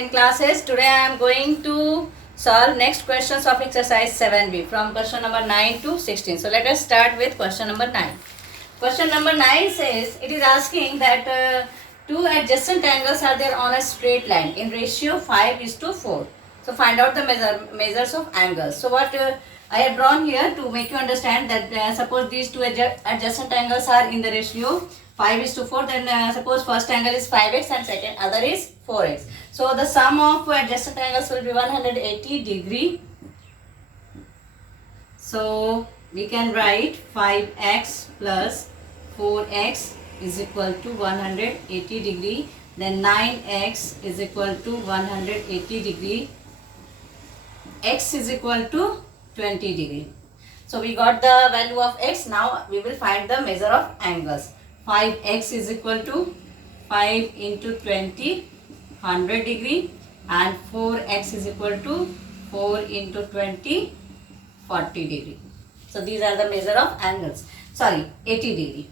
in classes. Today I am going to solve next questions of exercise 7b from question number 9 to 16. So let us start with question number 9. Question number 9 says, it is asking that two adjacent angles are there on a straight line in ratio 5:4. So find out the measures of angles. So what I have drawn here to make you understand that suppose these two adjacent angles are in the ratio 5:4, then suppose first angle is 5x and second other is 4x. So the sum of adjacent angles will be 180 degree. So we can write 5x plus 4x is equal to 180 degree. Then 9x is equal to 180 degree. X is equal to 20 degree. So we got the value of x. Now we will find the measure of angles. 5x is equal to 5 into 20, 100 degree, and 4x is equal to 4 into 20, 40 degree. So these are the measure of angles. Sorry, 80 degree.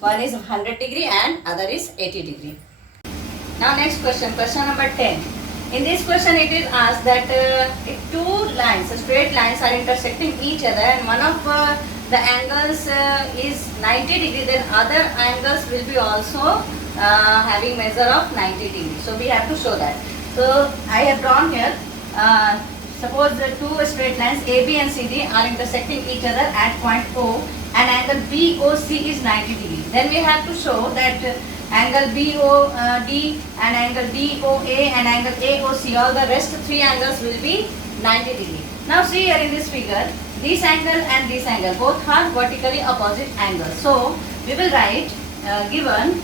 One is 100 degree and other is 80 degree. Now next question, question number 10. In this question it is asked that if two lines, straight lines are intersecting each other and one of the angles is 90 degree, then other angles will be also having measure of 90 degree. So we have to show that. So I have drawn here, suppose the two straight lines AB and CD are intersecting each other at point O and angle BOC is 90 degree. Then we have to show that angle BOD and angle DOA and angle AOC, all the rest three angles will be 90 degree. Now see here in this figure, this angle and this angle both are vertically opposite angles. So we will write given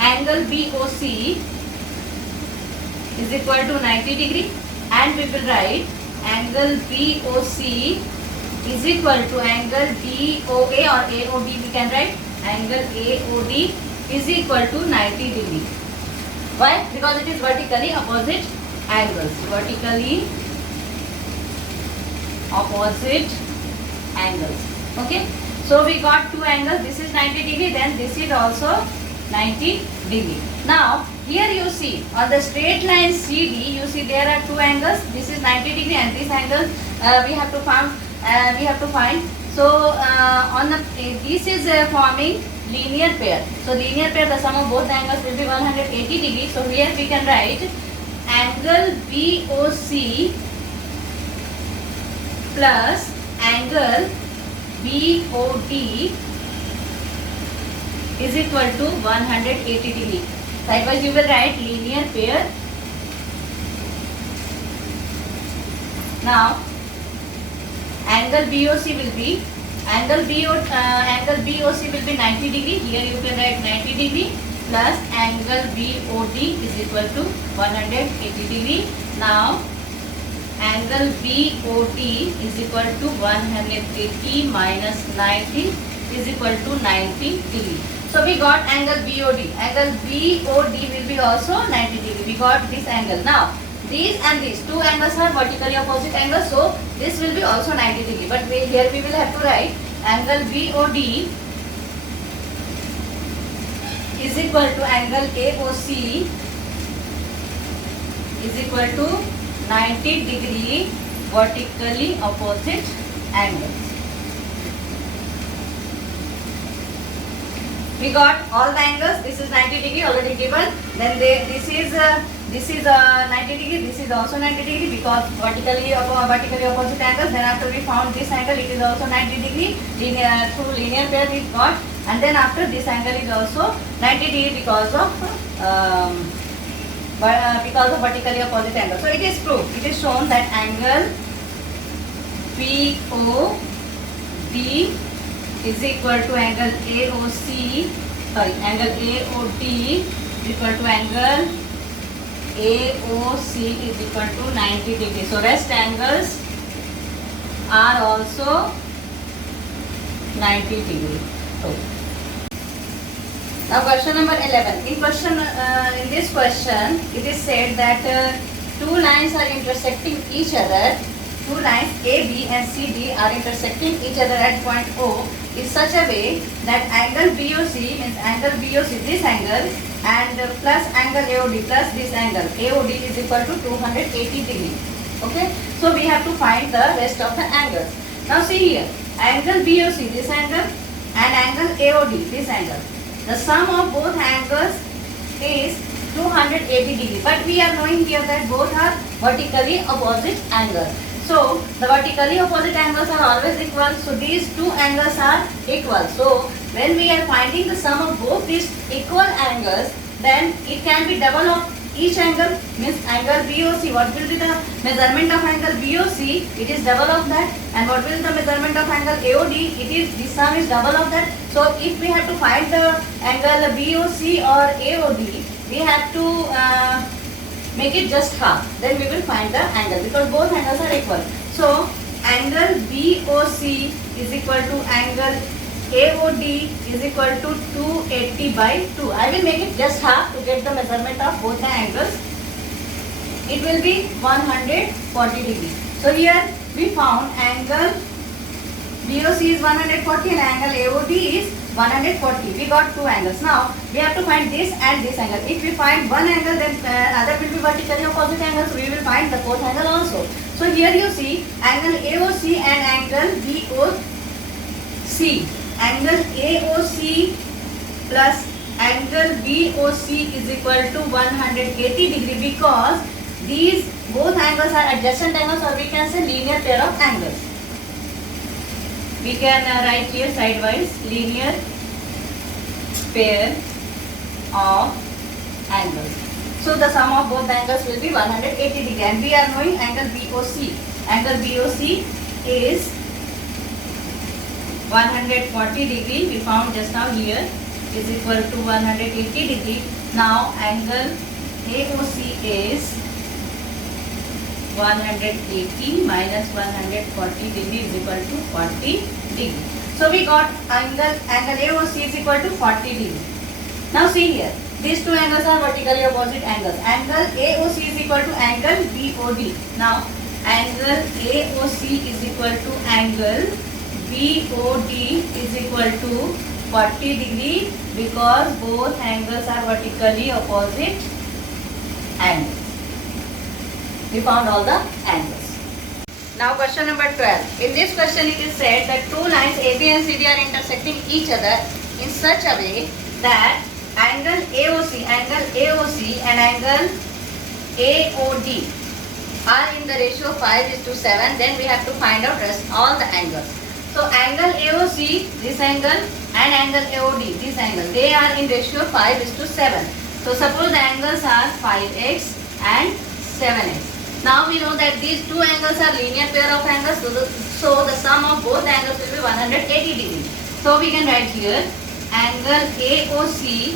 angle BOC is equal to 90 degree, and we will write angle BOC is equal to angle DOA or AOD, we can write angle AOD is equal to 90 degree. Why? Because it is vertically opposite angles. Vertically opposite angles. Okay. So we got two angles. This is 90 degree. Then this is also 90 degree. Now here you see on the straight line CD, you see there are two angles. This is 90 degree and this angle we have to find. So on the this is forming linear pair. So linear pair, the sum of both the angles will be 180 degree. So here we can write angle BOC plus angle BOD is equal to 180 degree. Likewise you will write linear pair. Now angle BOC will be angle BOC will be 90 degree. Here you can write 90 degree plus angle BOD is equal to 180 degree. Now angle BOD is equal to 180 minus 90 is equal to 90 degree. So we got angle BOD. Angle BOD will be also 90 degree. We got this angle. Now these and these two angles are vertically opposite angles, so this will be also 90 degree. But here we will have to write angle BOD is equal to angle AOC is equal to 90 degree vertically opposite angles. We got all the angles. This is 90 degree already given. Then this is 90 degree. This is also 90 degree because vertically opposite angles. Then after we found this angle, it is also 90 degree. Through linear pair we got, and then after this angle is also 90 degree because of vertically opposite angle. So it is proved. It is shown that angle POD is equal to angle AOD is equal to angle AOC is equal to 90 degree. So rest angles are also 90 degree. So now question number 11. In this question it is said that two lines are intersecting each other. Two lines AB and CD are intersecting each other at point O is such a way that angle BOC means angle BOC, this angle and plus angle AOD plus this angle AOD is equal to 280 degree. Okay, so we have to find the rest of the angles. Now see here, angle BOC, this angle, and angle AOD, this angle. The sum of both angles is 280 degree, but we are knowing here that both are vertically opposite angles. So the vertically opposite angles are always equal. So these two angles are equal. So when we are finding the sum of both these equal angles, then it can be double of each angle, means angle BOC. What will be the measurement of angle BOC? It is double of that. And what will be the measurement of angle AOD? It is, the sum is double of that. So if we have to find the angle BOC or AOD, we have to make it just half, then we will find the angle, because both angles are equal. So angle BOC is equal to angle AOD is equal to 280 by 2. I will make it just half to get the measurement of both the angles. It will be 140 degrees. So here we found angle BOC is 140 and angle AOD is 140. We got two angles. Now we have to find this and this angle. If we find one angle, then other will be vertically opposite angle. So we will find the fourth angle also. So here you see angle AOC and angle BOC. Angle AOC plus angle BOC is equal to 180 degree, because these both angles are adjacent angles, or we can say linear pair of angles. We can write here sidewise, linear pair of angles. So the sum of both angles will be 180 degree, and we are knowing angle BOC. Angle BOC is 140 degree. We found just now here is equal to 180 degree. Now angle AOC is 180 minus 140 degree is equal to 40 degree. So we got angle AOC is equal to 40 degree. Now see here, these two angles are vertically opposite angles. Angle AOC is equal to angle BOD. Now angle AOC is equal to angle BOD is equal to 40 degree, because both angles are vertically opposite angles. We found all the angles. Now question number 12. In this question it is said that two lines AB and CD are intersecting each other in such a way that angle AOC and angle AOD are in the ratio 5:7. Then we have to find out all the angles. So angle AOC, this angle, and angle AOD, this angle, they are in ratio 5:7. So suppose the angles are 5x and 7x. Now we know that these two angles are linear pair of angles, so the sum of both angles will be 180 degree. So we can write here angle AOC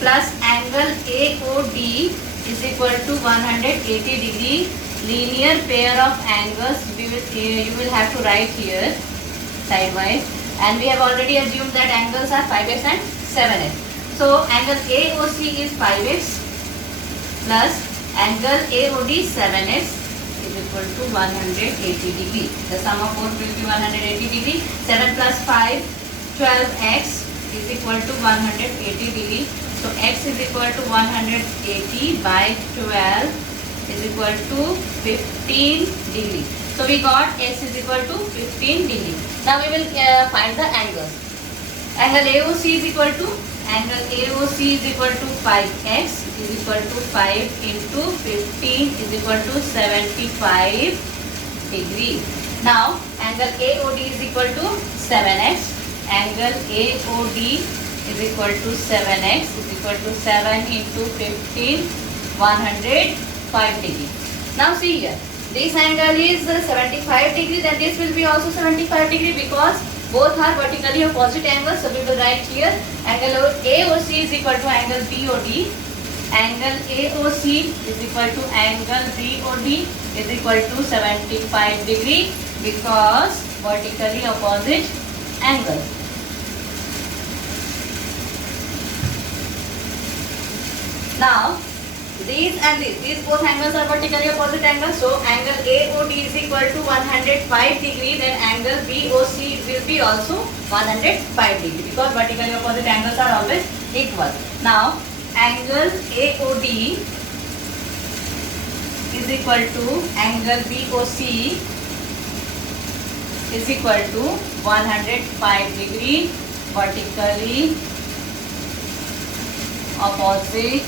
plus angle AOD is equal to 180 degree. Linear pair of angles you will have to write here sidewise, and we have already assumed that angles are 5x and 7x. So angle AOC is 5x plus angle AOD 7x is equal to 180 degree. The sum of both will be 180 degree. 7 plus 5, 12x is equal to 180 degree. So x is equal to 180 by 12 is equal to 15 degree. So we got x is equal to 15 degree. Now we will find the angles. Angle AOC is equal to 5x is equal to 5 into 15 is equal to 75 degree. Now angle AOD is equal to 7x. Angle AOD is equal to 7x is equal to 7 into 15, 105 degree. Now see here, this angle is 75 degree, then this will be also 75 degree, because both are vertically opposite angles. So we will write here angle AOC is equal to angle BOD. Angle AOC is equal to angle BOD is equal to 75 degree, because vertically opposite angles. Now these and these both angles are vertically opposite angles. So angle AOD is equal to 105 degree. Then angle BOC will be also 105 degree because vertically opposite angles are always equal. Now angle AOD is equal to angle BOC is equal to 105 degree vertically opposite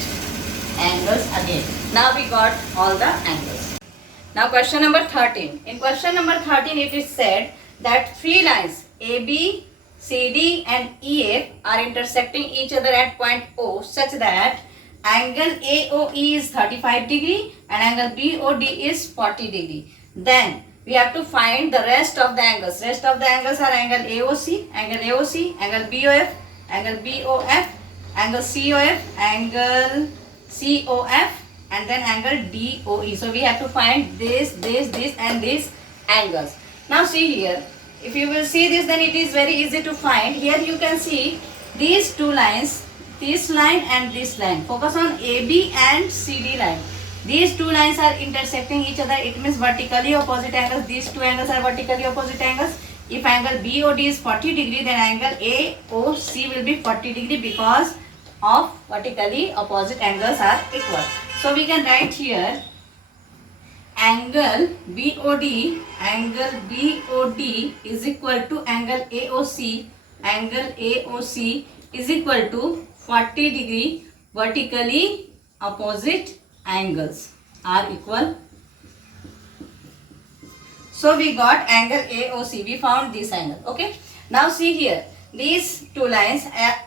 angles again. Now we got all the angles. Now question number 13. In question number 13 it is said that three lines AB, CD and EF are intersecting each other at point O such that angle AOE is 35 degree and angle BOD is 40 degree. Then we have to find the rest of the angles. Rest of the angles are angle AOC, angle BOF, angle BOF, angle COF, angle COF and then angle DOE. So we have to find this and these angles. Now see here, if you will see this, then it is very easy to find. Here you can see these two lines, this line and this line. Focus on AB and CD line. These two lines are intersecting each other. It means vertically opposite angles. These two angles are vertically opposite angles. If angle BOD is 40 degree, then angle AOC will be 40 degree because of vertically opposite angles are equal. So we can write here angle BOD is equal to angle AOC is equal to 40 degree vertically opposite angles are equal. So we got angle AOC. We found this angle. Okay. Now see here. These two lines,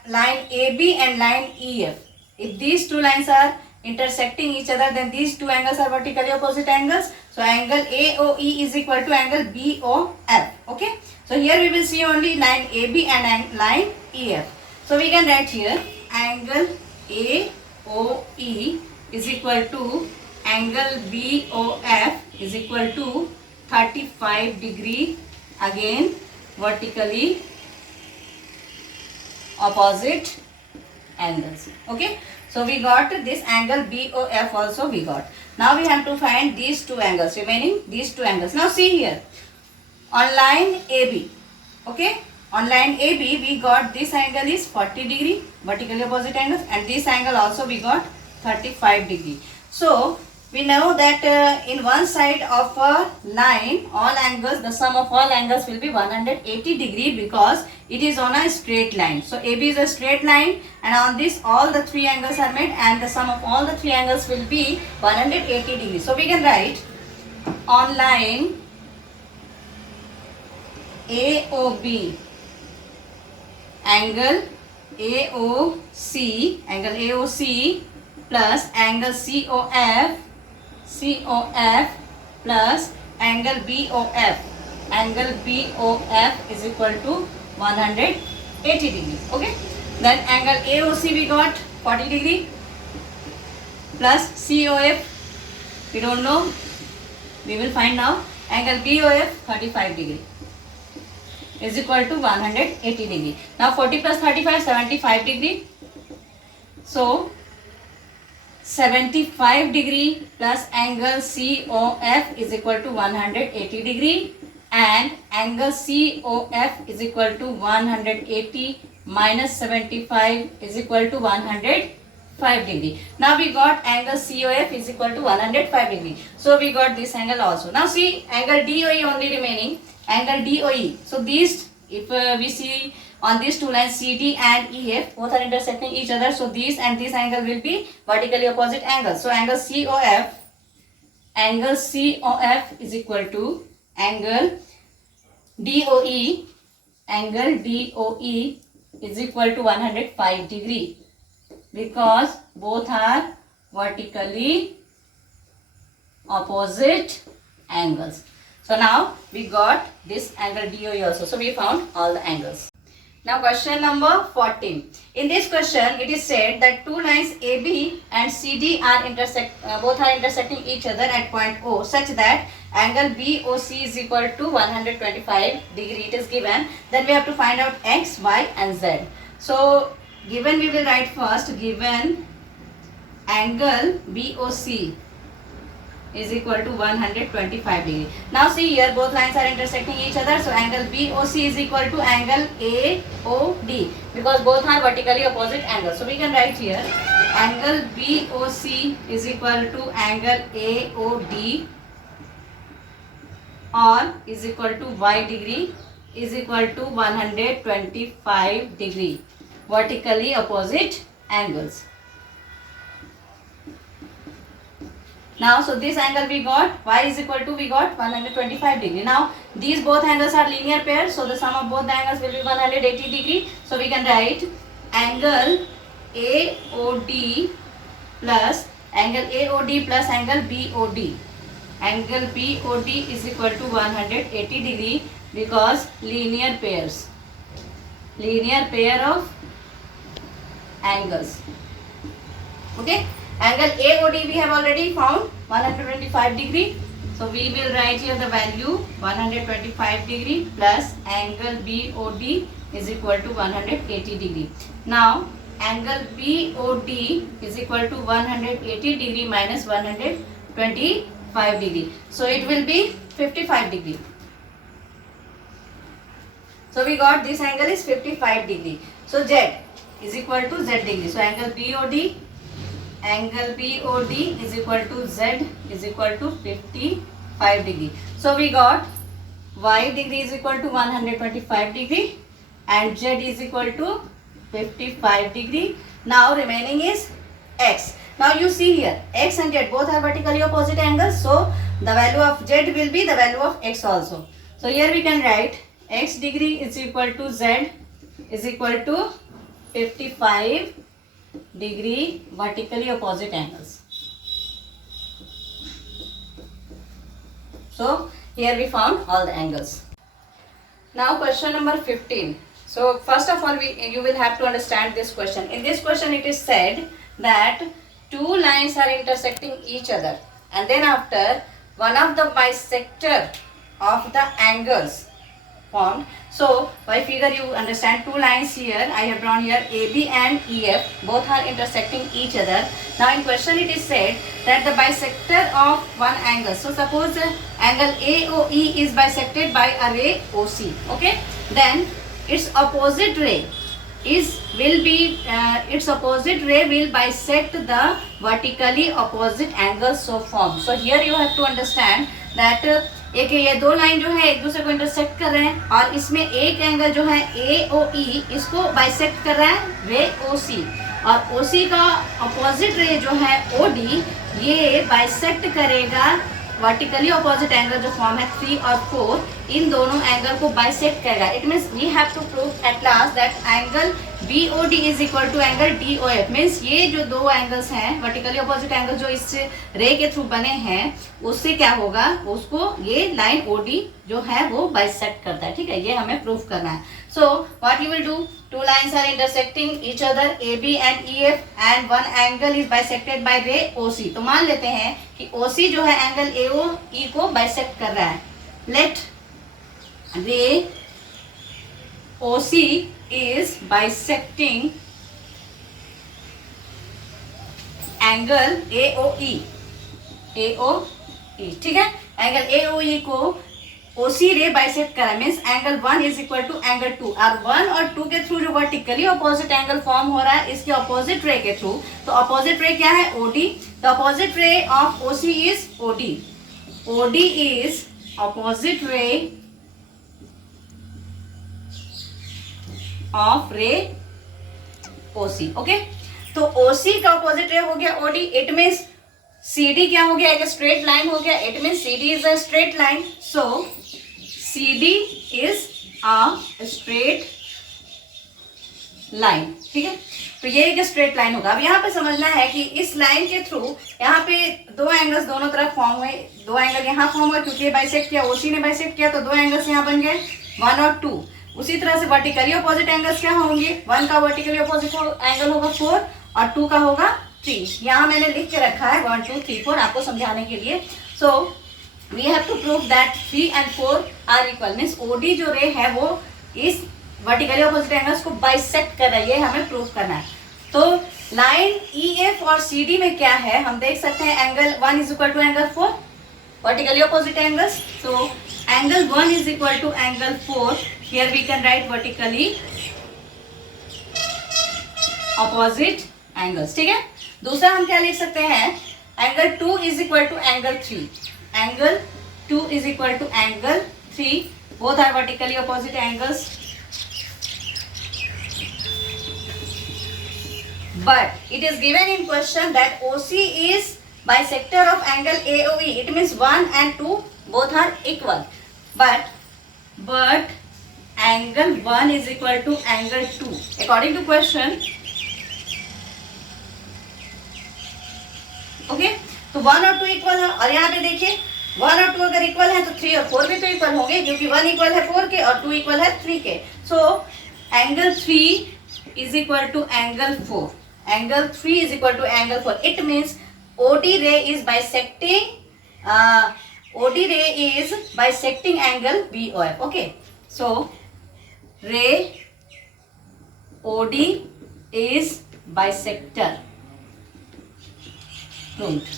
line AB and line EF. If these two lines are intersecting each other, then these two angles are vertically opposite angles. So angle AOE is equal to angle BOF. Okay. So here we will see only line AB and line EF. So we can write here angle AOE is equal to angle BOF is equal to 35 degree, again vertically opposite angles. Okay. So we got this angle BOF also we got. Now we have to find these two angles, remaining these two angles. Now see here, on line AB, okay, on line AB we got this angle is 40 degree vertically opposite angles and this angle also we got 35 degree. So we know that in one side of a line, all angles, the sum of all angles will be 180 degree because it is on a straight line. So AB is a straight line and on this all the three angles are made and the sum of all the three angles will be 180 degree. So we can write on line AOB angle AOC plus angle COF plus angle BOF. Angle BOF is equal to 180 degree. Okay. Then angle AOC we got 40 degree plus COF we don't know. We will find now. Angle BOF 35 degree is equal to 180 degree. Now 40 plus 35 75 degree. So 75 degree plus angle COF is equal to 180 degree and angle COF is equal to 180 minus 75 is equal to 105 degree. Now we got angle COF is equal to 105 degree. So we got this angle also. Now see angle DOE only remaining, angle DOE. So these, if we see on these two lines CD and EF, both are intersecting each other. So these and this angle will be vertically opposite angles. So angle COF is equal to angle DOE is equal to 105 degree because both are vertically opposite angles. So now we got this angle DOE also. So we found all the angles. Now question number 14. In this question it is said that two lines AB and CD are both are intersecting each other at point O such that angle BOC is equal to 125 degree. It is given. Then we have to find out X, Y and Z. So given we will write first given angle BOC is equal to 125 degree. Now see here, both lines are intersecting each other. So angle BOC is equal to angle AOD because both are vertically opposite angles. So we can write here angle BOC is equal to angle AOD or is equal to y degree is equal to 125 degree, vertically opposite angles. Now, so this angle we got, y is equal to, we got 125 degree. Now, these both angles are linear pairs, so the sum of both the angles will be 180 degree. So, we can write angle AOD plus angle BOD. Angle BOD is equal to 180 degree because linear pairs. Linear pair of angles. Okay. Angle AOD we have already found 125 degree. So we will write here the value 125 degree plus angle BOD is equal to 180 degree. Now angle BOD is equal to 180 degree minus 125 degree. So it will be 55 degree. So we got this angle is 55 degree. So Z is equal to Z degree. So angle BOD is equal to Z is equal to 55 degree. So we got Y degree is equal to 125 degree and Z is equal to 55 degree. Now remaining is X. Now you see here X and Z both are vertically opposite angles. So the value of Z will be the value of X also. So here we can write X degree is equal to Z is equal to 55 degree vertically opposite angles. So here we found all the angles. Now question number 15. So first of all you will have to understand this question. In this question it is said that two lines are intersecting each other and then after one of the bisector of the angles formed. So by figure you understand two lines here. I have drawn here AB and EF. Both are intersecting each other. Now in question it is said that the bisector of one angle. So suppose angle AOE is bisected by a ray OC. Okay. Then its opposite ray will bisect the vertically opposite angle so formed. So here you have to understand that एक ये दो line जो है एक दूसरे को intersect कर रहे हैं और इसमें एक एंगल जो है AOE इसको बाइसेक्ट कर रहा है रे OC और OC का अपोजिट रे जो है OD ये बाइसेक्ट करेगा वर्टिकली अपोजिट एंगल जो फॉर्म है 3 और 4 इन दोनों एंगल को बाइसेक्ट करेगा. It means we have to prove at last that angle BOD is equal to angle DOF. Means ये जो दो एंगल्स हैं वर्टिकली अपोजिट एंगल जो इस रे के थ्रू बने हैं उससे क्या होगा उसको ये लाइन OD जो है वो बाइसेक्ट करता है. ठीक है, ये हमें प्रूव करना है. So what you will do, two lines are intersecting each other AB and EF and one angle is bisected by ray OC. तो मान लेते हैं कि OC जो है एंगल AOE को बाइसेक्ट कर रहा है. Let ray OC is bisecting angle AOE. ठीक है, एंगल AOE को OC रे बाइसेक्ट करा means angle 1 is equal to angle 2 और 1 और 2 के थ्रू जो वर्टिकली अपोजिट एंगल फॉर्म हो रहा है इसके अपोजिट रे के थ्रू. तो अपोजिट रे क्या है OD. The opposite ray of OC is OD. OD is opposite ray of रे OC. ओके, तो OC का अपोजिट रे हो गया OD. इट मीन्स CD क्या हो गया, एक स्ट्रेट लाइन हो गया. It means CD is a straight line. So CD is a straight line. ठीक है, तो ये एक स्ट्रेट लाइन होगा. अब यहाँ पे समझना है कि इस लाइन के थ्रू यहाँ पे दो एंगल्स दोनों तरफ फॉर्म हुए. दो एंगल यहाँ फॉर्म हुए क्योंकि बाइसेक्ट किया, OC ने बाइसेक्ट किया, तो दो एंगल्स यहाँ बन गए 1 और 2. उसी तरह से वर्टिकली अपोजिट एंगल्स क्या होंगे, 1 का वर्टिकली अपोजिट एंगल होगा 4 और 2 का होगा 3. यहाँ मैंने लिख के रखा है 1 2 3 4 आपको समझाने के लिए. सो we have to prove that 3 and 4 are equal. Means OD जो रे है वो इस वर्टिकली अपोजिट एंगल्स को बाइसेक्ट कर रही है, हमें प्रूव करना है. तो लाइन ई एफ और सी डी में क्या है हम देख सकते हैं, angle 1 is equal to angle 4, vertically opposite angles. So angle 1 is equal to angle 4. Here we can write vertically opposite angles. ठीक है. दूसरा हम क्या लिख सकते हैं, angle 2 is equal to angle 3. Angle 2 is equal to angle 3. Both are vertically opposite angles. But it is given in question that OC is bisector of angle AOE. It means 1 and 2 both are equal. But angle 1 is equal to angle 2. According to question, okay, तो 1 और 2 equal है. और यहाँ पे देखिए 1 और 2 अगर equal है तो 3 और 4 भी तो इक्वल होंगे, क्योंकि 1 इक्वल है 4 के और 2 इक्वल है 3 के. So angle 3 is equal to angle 4. Angle 3 is equal to angle 4. It means OD ray is bisecting angle BOF. Okay, so ray OD is bisector. Proved.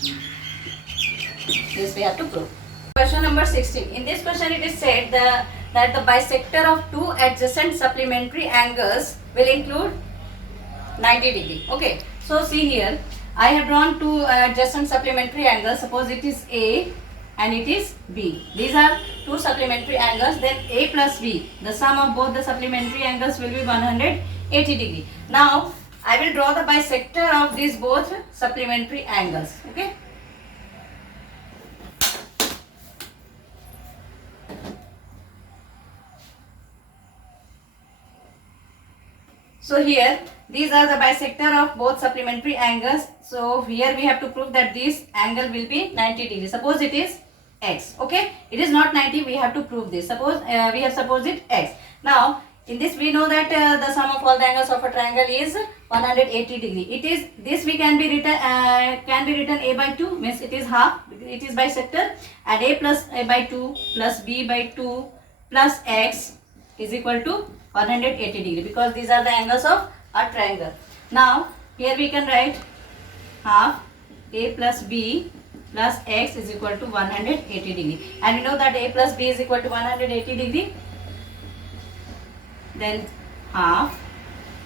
This we have to prove. Question number 16. In this question it is said that the bisector of two adjacent supplementary angles will include 90 degree. Okay, so see here I have drawn two adjacent supplementary angles. Suppose it is A and it is B. These are two supplementary angles. Then A plus B, the sum of both the supplementary angles will be 180 degree. Now I will draw the bisector of these both supplementary angles. Okay. So here these are the bisector of both supplementary angles. So here we have to prove that this angle will be 90 degree. Suppose it is x. Okay, it is not 90. We have to prove this. Suppose we have supposed it x. Now in this we know that the sum of all the angles of a triangle is 180 degree. It is this we can be written a by 2, means it is half. It is bisector, and a plus a by 2 plus b by 2 plus x is equal to 180 degree, because these are the angles of a triangle. Now here we can write half a plus b plus x is equal to 180 degree, and we know that a plus b is equal to 180 degree. Then half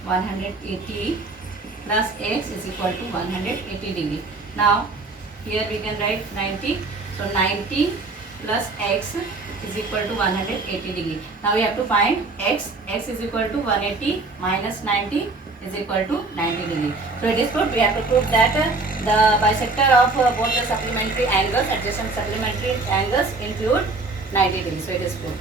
180 plus x is equal to 180 degree. Now here we can write 90. So 90 plus x is equal to 180 degree. Now we have to find x. X is equal to 180 minus 90 is equal to 90 degree. So it is proved. We have to prove that the bisector of both the supplementary angles, adjacent supplementary angles, include 90 degree. So it is proved.